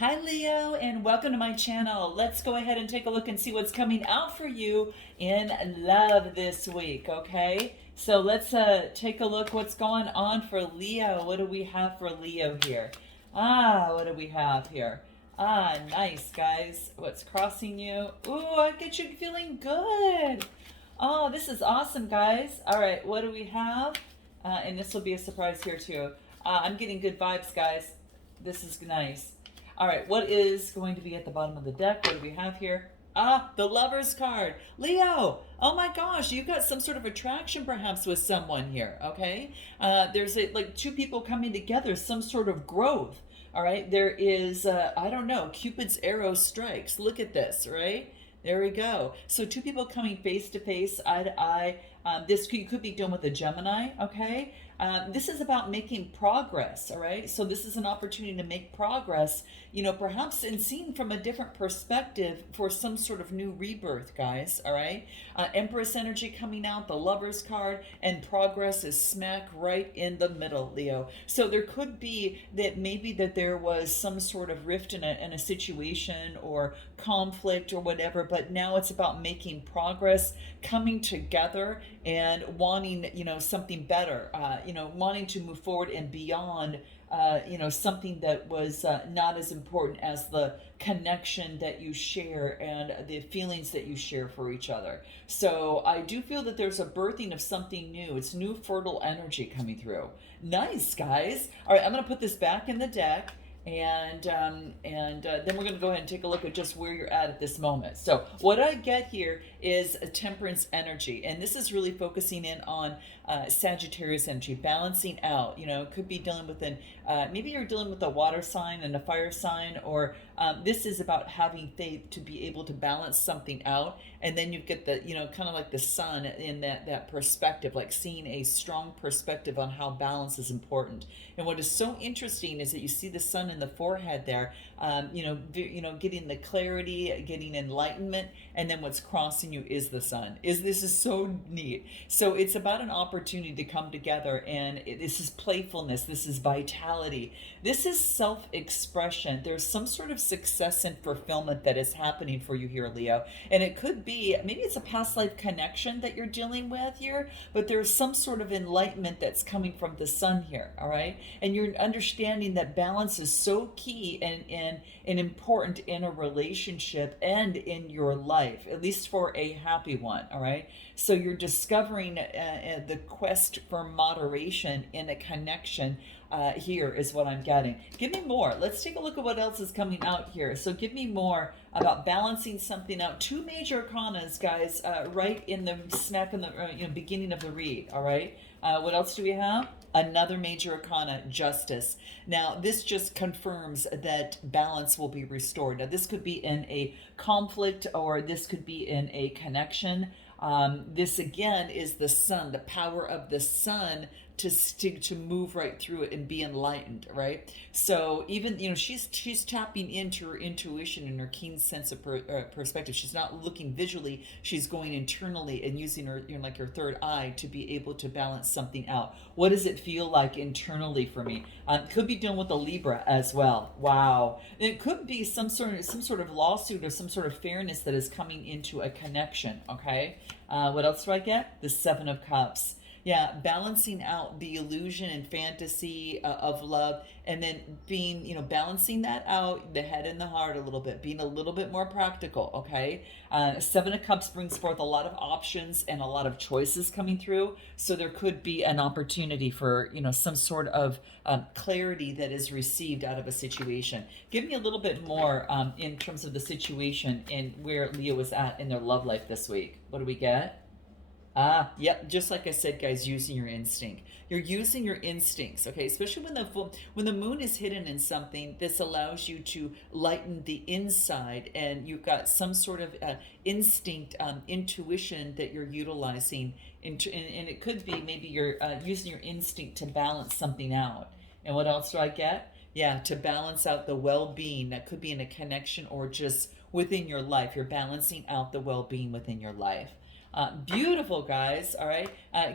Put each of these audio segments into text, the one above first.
Hi Leo, and welcome to my channel. Let's go ahead and take a look and see what's coming out for you in love this week, okay? So let's take a look what's going on for Leo. What do we have for Leo here? What do we have here? Nice, guys. What's crossing you? Ooh, I get you feeling good. Oh, this is awesome, guys. All right, what do we have? And this will be a surprise here, too. I'm getting good vibes, guys. This is nice. All right, what is going to be at the bottom of the deck? What do we have here? The Lover's card. Leo, oh my gosh, you've got some sort of attraction perhaps with someone here, okay? There's like two people coming together, some sort of growth, all right? There is, I don't know, Cupid's arrow strikes. Look at this, right? There we go. So two people coming face to face, eye to eye. You could be dealing with a Gemini, okay? This is about making progress, all right? So this is an opportunity to make progress, perhaps in seeing from a different perspective for some sort of new rebirth, guys, all right? Empress energy coming out, the Lover's card, and progress is smack right in the middle, Leo. So there could be that maybe that there was some sort of rift in a situation or conflict or whatever, but now it's about making progress, coming together and wanting, something better, wanting to move forward and beyond, something that was not as important as the connection that you share and the feelings that you share for each other. So I do feel that there's a birthing of something new. It's new fertile energy coming through. Nice, guys. All right, I'm going to put this back in the deck. And then we're going to go ahead and take a look at just where you're at this moment. So what I get here is a temperance energy, and this is really focusing in on Sagittarius energy, balancing out. Could be dealing with maybe you're dealing with a water sign and a fire sign, or this is about having faith to be able to balance something out. And then you get the, kind of like the sun in that perspective, like seeing a strong perspective on how balance is important. And what is so interesting is that you see the sun in the forehead there, getting the clarity, getting enlightenment, and then what's crossing you is the sun. This is so neat. So it's about an opportunity to come together, and this is playfulness, this is vitality, this is self-expression. There's some sort of success and fulfillment that is happening for you here, Leo. And it could be, maybe it's a past life connection that you're dealing with here, but there's some sort of enlightenment that's coming from the sun here, all right? And you're understanding that balance is so key and important in a relationship and in your life, at least for a happy one, all right? So you're discovering the quest for moderation in a connection here is what I'm getting. Give me more. Let's take a look at what else is coming out here. So give me more about balancing something out. Two major arcanas, guys, right in the smack in the beginning of the read, all right? What else do we have? Another major arcana, justice. Now, this just confirms that balance will be restored. Now, this could be in a conflict or this could be in a connection. This again is the sun, the power of the sun to move right through it and be enlightened, right? So even she's tapping into her intuition and her keen sense of perspective. She's not looking visually; she's going internally and using her like her third eye to be able to balance something out. What does it feel like internally for me? Could be dealing with a Libra as well. Wow, and it could be some sort of lawsuit or some sort of fairness that is coming into a connection. Okay, what else do I get? The Seven of Cups. Yeah, balancing out the illusion and fantasy of love, and then being, balancing that out, the head and the heart a little bit, being a little bit more practical, okay? Seven of Cups brings forth a lot of options and a lot of choices coming through, so there could be an opportunity for, some sort of clarity that is received out of a situation. Give me a little bit more in terms of the situation and where Leo is at in their love life this week. What do we get? Yep. Just like I said, guys, using your instinct. You're using your instincts, okay? Especially when the moon is hidden in something, this allows you to lighten the inside, and you've got some sort of instinct, intuition that you're utilizing, and it could be maybe you're using your instinct to balance something out. And what else do I get? Yeah, to balance out the well-being that could be in a connection or just within your life. You're balancing out the well-being within your life. Beautiful, guys. All right.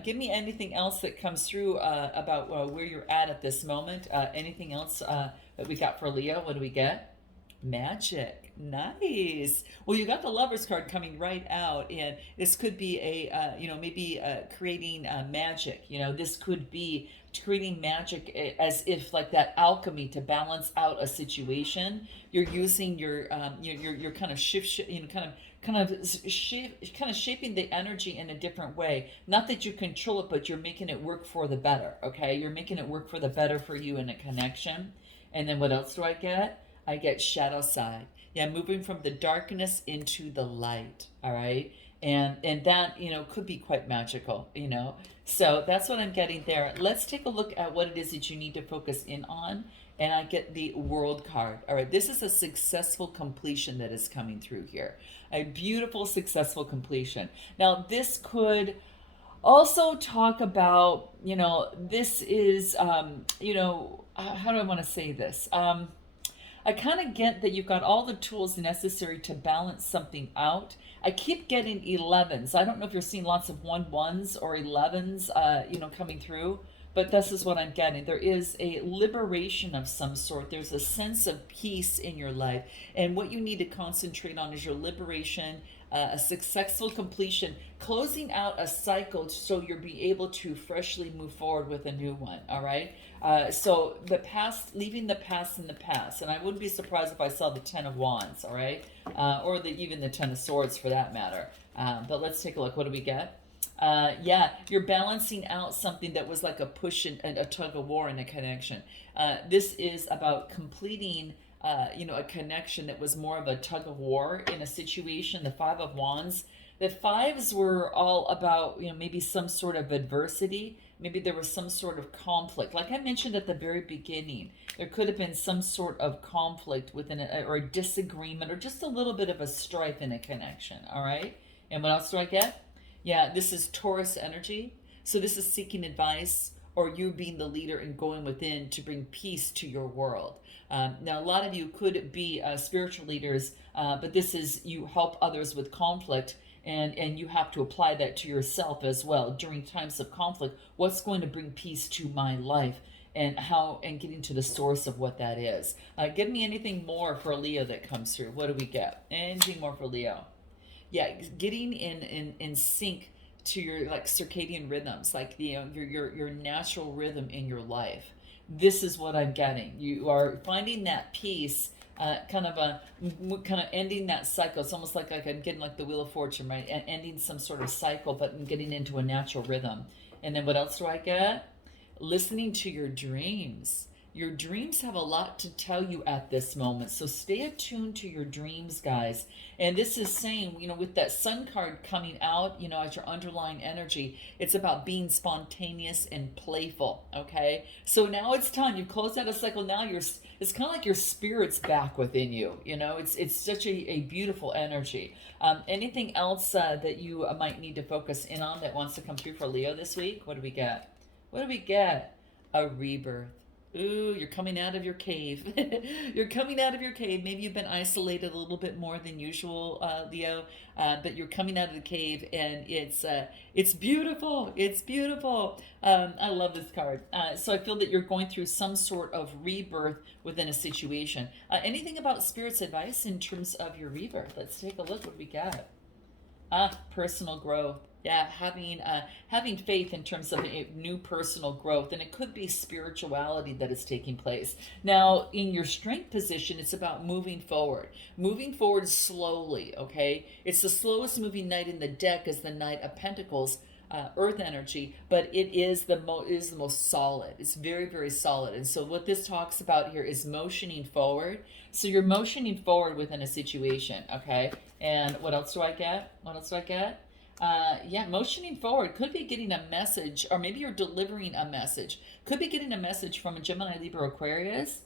Give me anything else that comes through about where you're at this moment. Anything else that we got for Leo? What do we get? Magic. Nice. Well, you got the Lovers card coming right out, and this could be maybe creating magic. This could be creating magic as if like that alchemy to balance out a situation. You're using your kind of kind of shaping the energy in a different way. Not that you control it, but you're making it work for the better. Okay, you're making it work for the better for you in a connection. And then what else do I get? I get shadow side. Yeah, moving from the darkness into the light. All right. And that, could be quite magical. So that's what I'm getting there. Let's take a look at what it is that you need to focus in on. And I get the World card. All right, this is a successful completion that is coming through here. A beautiful, successful completion. Now, this could also talk about, this is, how do I want to say this? I kind of get that you've got all the tools necessary to balance something out. I keep getting 11s. I don't know if you're seeing lots of 1s or 11s, coming through, but this is what I'm getting. There is a liberation of some sort. There's a sense of peace in your life. And what you need to concentrate on is your liberation, a successful completion, closing out a cycle so you'll be able to freshly move forward with a new one. All right. So the past, leaving the past in the past. And I wouldn't be surprised if I saw the 10 of Wands. All right. Or even the 10 of Swords for that matter. But let's take a look. What do we get? You're balancing out something that was like a push and a tug of war in a connection. This is about completing a connection that was more of a tug of war in a situation. The 5 of Wands. The 5s were all about, maybe some sort of adversity. Maybe there was some sort of conflict. Like I mentioned at the very beginning, there could have been some sort of conflict within or a disagreement or just a little bit of a strife in a connection. All right. And what else do I get? Yeah, this is Taurus energy. So this is seeking advice or you being the leader and going within to bring peace to your world. Now, a lot of you could be spiritual leaders, but this is you help others with conflict, and you have to apply that to yourself as well during times of conflict. What's going to bring peace to my life, and getting to the source of what that is. Give me anything more for Leo that comes through. What do we get? Anything more for Leo? Yeah, getting in sync to your like circadian rhythms, like your natural rhythm in your life. This is what I'm getting. You are finding that peace, kind of ending that cycle. It's almost like I'm getting like the Wheel of Fortune, right? And ending some sort of cycle, but getting into a natural rhythm. And then what else do I get? Listening to your dreams. Your dreams have a lot to tell you at this moment. So stay attuned to your dreams, guys. And this is saying, with that Sun card coming out, as your underlying energy, it's about being spontaneous and playful, okay? So now it's time. You've closed out a cycle. Now it's kind of like your spirit's back within you. It's such a beautiful energy. Anything else that you might need to focus in on that wants to come through for Leo this week? What do we get? What do we get? A rebirth. Ooh, you're coming out of your cave. You're coming out of your cave. Maybe you've been isolated a little bit more than usual, Leo, but you're coming out of the cave, and it's beautiful. It's beautiful. I love this card. So I feel that you're going through some sort of rebirth within a situation. Anything about Spirit's advice in terms of your rebirth? Let's take a look what we got. Personal growth. Yeah, having faith in terms of a new personal growth, and it could be spirituality that is taking place. Now, in your strength position, it's about moving forward slowly. Okay, it's the slowest moving knight in the deck is the Knight of Pentacles, Earth energy, but it is the most solid. It's very, very solid. And so what this talks about here is motioning forward. So you're motioning forward within a situation. Okay, and what else do I get? Motioning forward. Could be getting a message, or maybe you're delivering a message. Could be getting a message from a Gemini, Libra, Aquarius.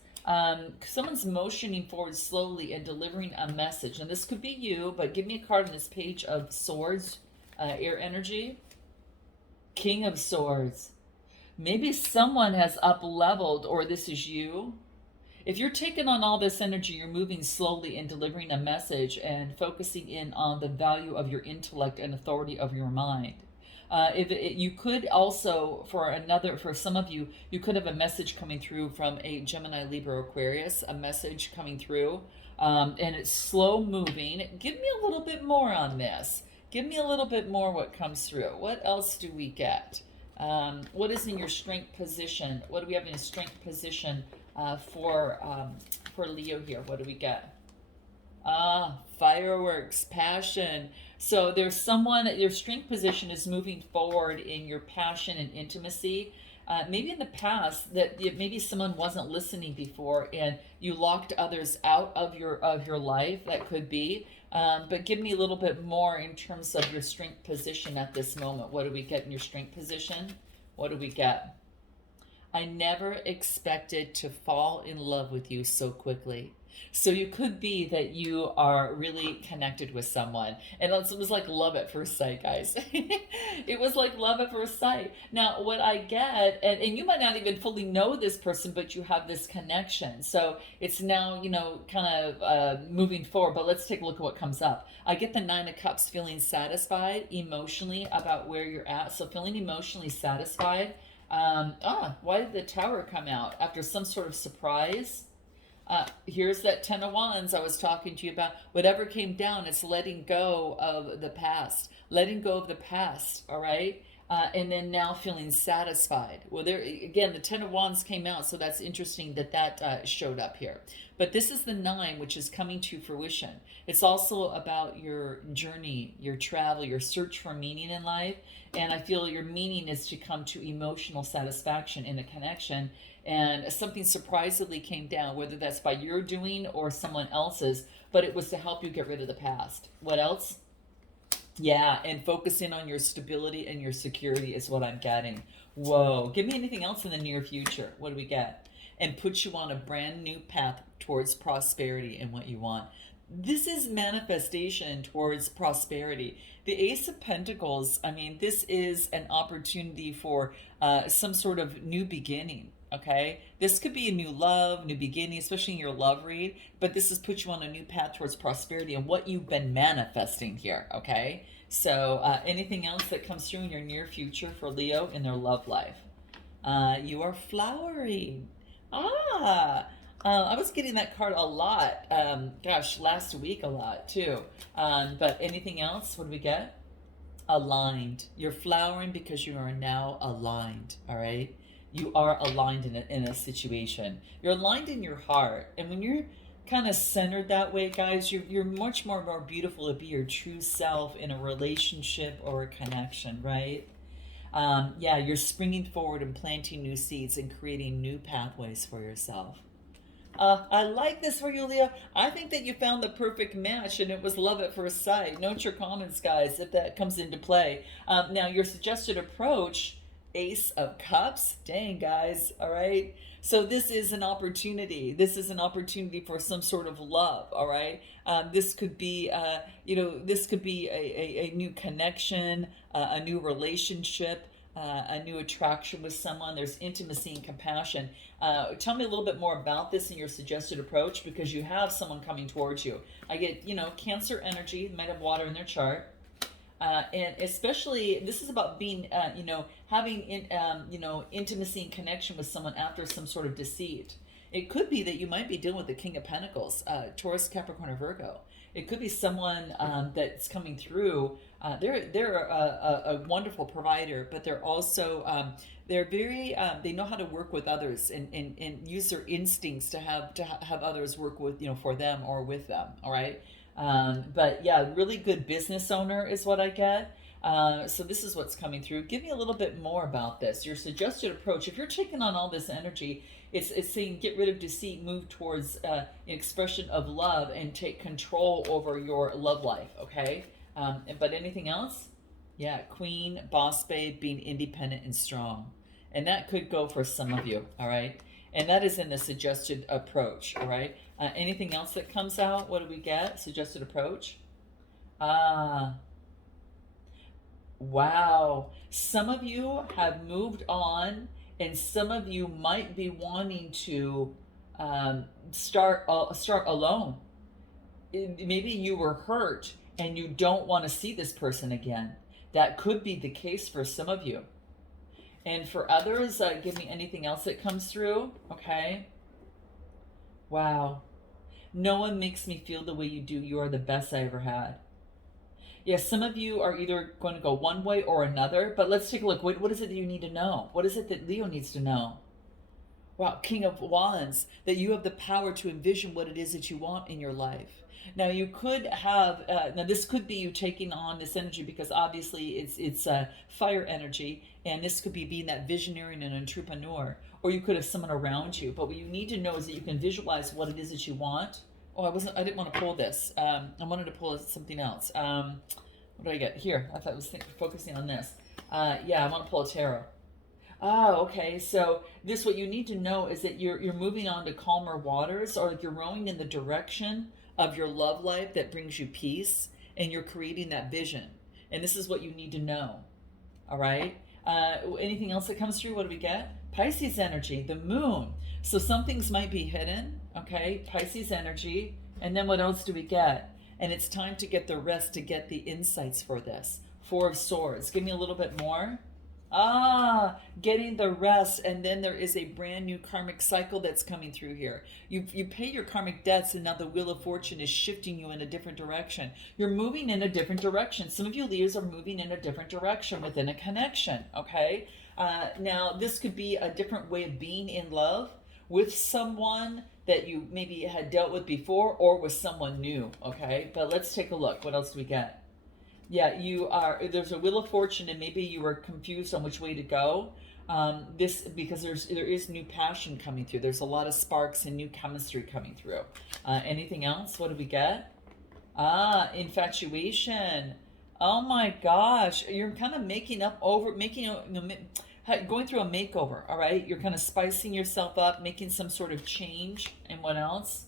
Someone's motioning forward slowly and delivering a message. And this could be you, but give me a card on this Page of Swords, air energy. King of Swords. Maybe someone has up-leveled, or this is you. If you're taking on all this energy, you're moving slowly and delivering a message and focusing in on the value of your intellect and authority of your mind. You could also, for some of you, you could have a message coming through from a Gemini, Libra, Aquarius, a message coming through, and it's slow moving. Give me a little bit more on this. Give me a little bit more what comes through. What else do we get? What is in your strength position? What do we have in a strength position for Leo here? What do we get? Fireworks, passion. So there's someone, your strength position is moving forward in your passion and intimacy. Maybe in the past that maybe someone wasn't listening before and you locked others out of your life. That could be. But give me a little bit more in terms of your strength position at this moment. What do we get in your strength position? What do we get? I never expected to fall in love with you so quickly. So you could be that you are really connected with someone. And it was like love at first sight, guys. It was like love at first sight. Now, what I get, and you might not even fully know this person, but you have this connection. So it's now, kind of moving forward. But let's take a look at what comes up. I get the Nine of Cups, feeling satisfied emotionally about where you're at. So feeling emotionally satisfied. Why did the Tower come out? After some sort of surprise? Here's that Ten of Wands I was talking to you about. Whatever came down, it's letting go of the past. Letting go of the past, all right? And then now feeling satisfied. Well, there again, the Ten of Wands came out, so that's interesting that showed up here. But this is the Nine, which is coming to fruition. It's also about your journey, your travel, your search for meaning in life. And I feel your meaning is to come to emotional satisfaction in a connection. And something surprisingly came down, whether that's by your doing or someone else's, but it was to help you get rid of the past. What else? Yeah, and focusing on your stability and your security is what I'm getting. Whoa, give me anything else in the near future. What do we get? And put you on a brand new path towards prosperity and what you want. This is manifestation towards prosperity. The Ace of Pentacles, I mean, this is an opportunity for some sort of new beginning. Okay, this could be a new love, new beginning, especially in your love read, but this has put you on a new path towards prosperity and what you've been manifesting here. Okay, so anything else that comes through in your near future for Leo in their love life? You are flowering. I was getting that card a lot. Last week a lot too. But anything else? What do we get? Aligned. You're flowering because you are now aligned. All right. You are aligned in a situation. You're aligned in your heart. And when you're kind of centered that way, guys, you're much more beautiful to be your true self in a relationship or a connection, right? You're springing forward and planting new seeds and creating new pathways for yourself. I like this for you, Leo. I think that you found the perfect match and it was love at first sight. Note your comments, guys, if that comes into play. Now, your suggested approach, Ace of Cups. Dang, guys. All right. So this is an opportunity. This is an opportunity for some sort of love. All right. This could be, this could be a new connection, a new relationship, a new attraction with someone. There's intimacy and compassion. Tell me a little bit more about this in your suggested approach, because you have someone coming towards you. I get, Cancer energy, might have water in their chart. And especially, this is about being, having, intimacy and connection with someone after some sort of deceit. It could be that you might be dealing with the King of Pentacles, Taurus, Capricorn, or Virgo. It could be someone that's coming through. They're a wonderful provider, but they're also they're very they know how to work with others and use their instincts to have others work with for them or with them. All right. But yeah, really good business owner is what I get. So this is what's coming through. Give me a little bit more about this. Your suggested approach, if you're taking on all this energy, it's saying get rid of deceit, move towards an expression of love, and take control over your love life, okay? But anything else? Yeah, Queen, boss babe, being independent and strong. And that could go for some of you, all right? And that is in the suggested approach, all right? Anything else that comes out? What do we get? Suggested approach? Wow. Some of you have moved on, and some of you might be wanting to start alone. Maybe you were hurt and you don't want to see this person again. That could be the case for some of you. And for others, give me anything else that comes through. Okay. Wow. No one makes me feel the way you do. You are the best I ever had. Yes, some of you are either going to go one way or another, but let's take a look. What is it that you need to know? What is it that Leo needs to know? Wow, King of Wands, that you have the power to envision what it is that you want in your life. Now you could have, now this could be you taking on this energy because obviously it's fire energy, and this could be being that visionary and an entrepreneur, or you could have someone around you. But what you need to know is that you can visualize what it is that you want. Oh, I didn't want to pull this. I wanted to pull something else. What do I get here? I thought I was focusing on this. Yeah, I want to pull a tarot. Oh, okay. So this, what you need to know is that you're moving on to calmer waters, or like you're rowing in the direction of your love life that brings you peace, and you're creating that vision. And this is what you need to know. All right. Anything else that comes through? What do we get? Pisces energy, the moon. So some things might be hidden. Okay. Pisces energy. And then what else do we get? And it's time to get the rest, to get the insights for this. Four of Swords. Give me a little bit more. Getting the rest, and then there is a brand new karmic cycle that's coming through here. You pay your karmic debts, and now the Wheel of Fortune is shifting you in a different direction. You're moving in a different direction. Some of you Leos are moving in a different direction within a connection, okay? Now, this could be a different way of being in love with someone that you maybe had dealt with before, or with someone new, okay? But let's take a look. What else do we get? Yeah, there's a Wheel of Fortune, and maybe you were confused on which way to go. Because there is new passion coming through. There's a lot of sparks and new chemistry coming through. Anything else? What do we get? Infatuation. Oh my gosh, you're kind of going through a makeover. All right, you're kind of spicing yourself up, making some sort of change. And what else?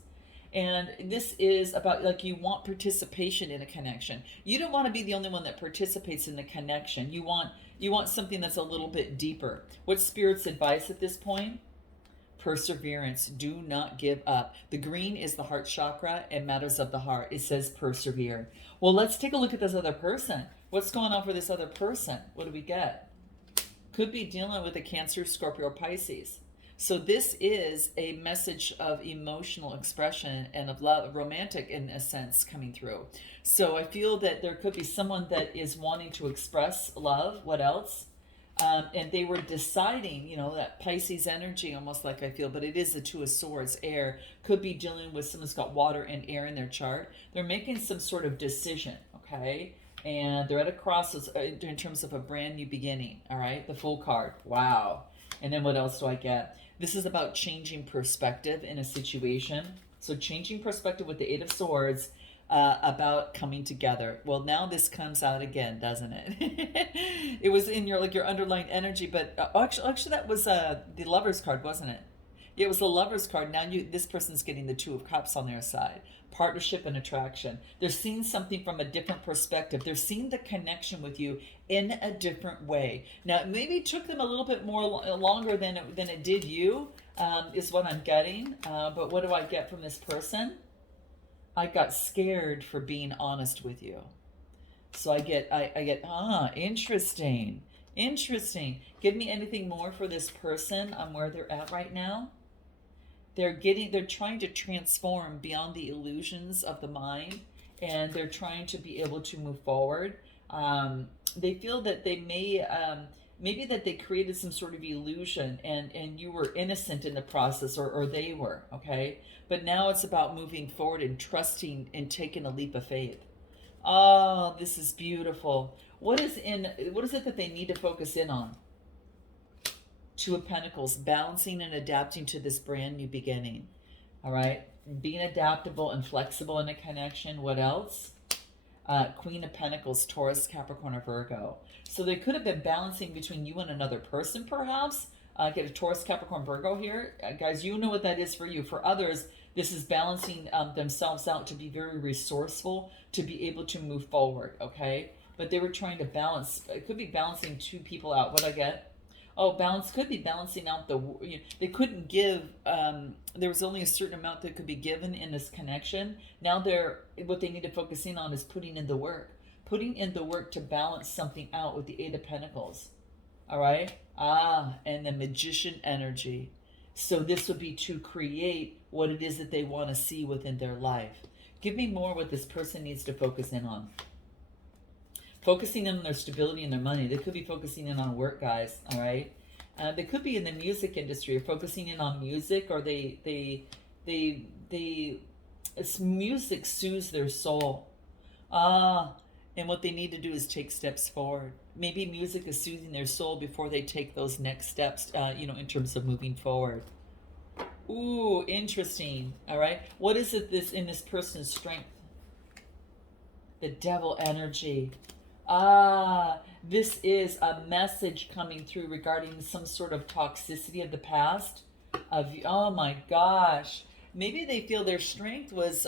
And this is about, like, you want participation in a connection. You don't want to be the only one that participates in the connection. You want something that's a little bit deeper. What's Spirit's advice at this point? Perseverance. Do not give up. The green is the heart chakra and matters of the heart. It says persevere. Well, let's take a look at this other person. What's going on for this other person? What do we get? Could be dealing with a Cancer, Scorpio, or Pisces. So this is a message of emotional expression and of love, romantic in a sense, coming through. So I feel that there could be someone that is wanting to express love. What else? And they were deciding, that Pisces energy, almost like I feel, but it is the Two of Swords, air. Could be dealing with someone's got water and air in their chart. They're making some sort of decision, okay? And they're at a crossroads in terms of a brand new beginning, all right? The Fool card. Wow. And then what else do I get? This is about changing perspective in a situation. So changing perspective with the Eight of Swords, about coming together. Well, now this comes out again, doesn't it? It was in your underlying energy, but actually that was the Lover's card, wasn't it? It was the Lover's card. Now this person's getting the Two of Cups on their side. Partnership and attraction. They're seeing something from a different perspective. They're seeing the connection with you in a different way. Now, it maybe took them a little bit more longer than it did you, is what I'm getting. But what do I get from this person? I got scared for being honest with you. So I get, interesting. Interesting. Give me anything more for this person on where they're at right now. They're trying to transform beyond the illusions of the mind, and they're trying to be able to move forward. They feel that they may, maybe that they created some sort of illusion, and you were innocent in the process, or they were, okay? But now it's about moving forward and trusting and taking a leap of faith. Oh, this is beautiful. What is it that they need to focus in on? Two of Pentacles, balancing and adapting to this brand new beginning. All right, being adaptable and flexible in a connection. What else? Queen of Pentacles, Taurus, Capricorn, or Virgo. So they could have been balancing between you and another person, perhaps. Get a Taurus, Capricorn, Virgo here. Guys, you know what that is for you. For others, this is balancing themselves out to be very resourceful, to be able to move forward, okay? But they were trying to balance. It could be balancing two people out. What I get? Oh, balance could be balancing out they couldn't give, there was only a certain amount that could be given in this connection. Now what they need to focus in on is putting in the work, putting in the work to balance something out with the Eight of Pentacles. All right. And the Magician energy. So this would be to create what it is that they want to see within their life. Give me more what this person needs to focus in on. Focusing in on their stability and their money. They could be focusing in on work, guys. All right. They could be in the music industry, or focusing in on music, or it's music soothes their soul. And what they need to do is take steps forward. Maybe music is soothing their soul before they take those next steps, in terms of moving forward. Ooh, interesting. All right. What is it in this person's strength? The Devil energy. This is a message coming through regarding some sort of toxicity of the past. Oh my gosh. Maybe they feel their strength was,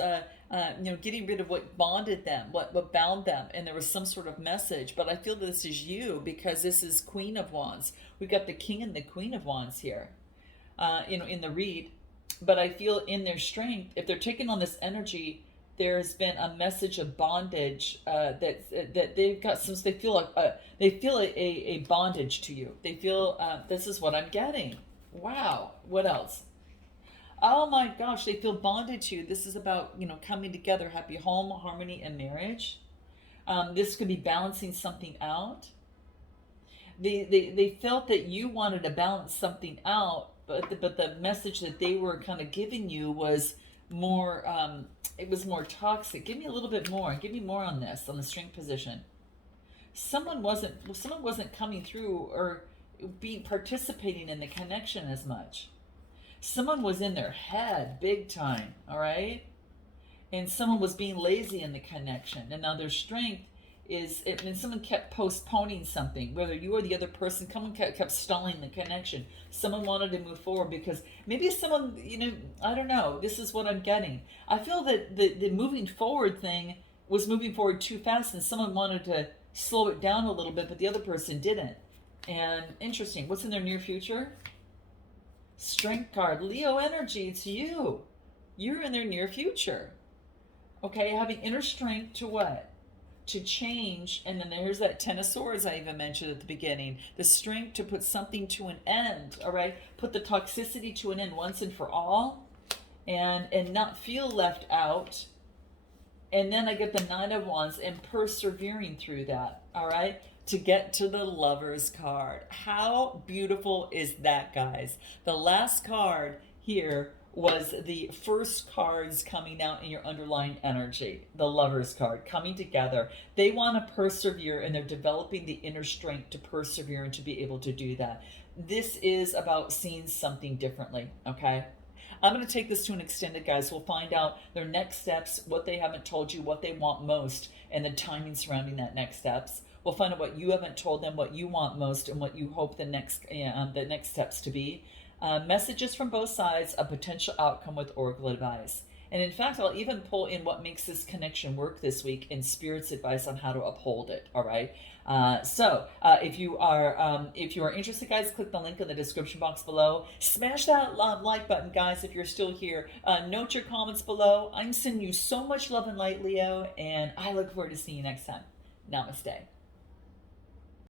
getting rid of what bonded them, what bound them, and there was some sort of message. But I feel this is you, because this is Queen of Wands. We got the King and the Queen of Wands here, in the read. But I feel in their strength, if they're taking on this energy, there's been a message of bondage, that they've got some. They feel a bondage to you. They feel this is what I'm getting. Wow. What else? Oh my gosh, they feel bonded to you. This is about, coming together, happy home, harmony, and marriage. This could be balancing something out. They felt that you wanted to balance something out, but the message that they were kind of giving you was more, it was more toxic. Give me a little bit more. Give me more on this, on the strength position. Someone wasn't coming through or participating in the connection as much. Someone was in their head big time, all right? And someone was being lazy in the connection. And now their strength and someone kept postponing something, whether you or the other person, someone kept stalling the connection. Someone wanted to move forward because maybe someone, I don't know, this is what I'm getting. I feel that the moving forward thing was moving forward too fast, and someone wanted to slow it down a little bit, but the other person didn't. And interesting, what's in their near future? Strength card, Leo energy, it's you. You're in their near future. Okay, having inner strength to what? To change. And then there's that Ten of Swords I even mentioned at the beginning. The strength to put something to an end, all right? Put the toxicity to an end once and for all, and not feel left out. And then I get the Nine of Wands and persevering through that, all right? To get to the Lover's card. How beautiful is that, guys? The last card here was the first cards coming out in your underlying energy. The Lover's card coming together. They want to persevere, and they're developing the inner strength to persevere and to be able to do that. This is about seeing something differently, okay? I'm going to take this to an extended, guys. We'll find out their next steps, what they haven't told you, what they want most, and the timing surrounding that next steps. We'll find out what you haven't told them, what you want most, and what you hope the next steps to be. Messages from both sides, a potential outcome with oracle advice. And in fact, I'll even pull in what makes this connection work this week and Spirit's advice on how to uphold it. All right. So if you are interested, guys, click the link in the description box below. Smash that like button, guys, if you're still here. Note your comments below. I'm sending you so much love and light, Leo, and I look forward to seeing you next time. Namaste.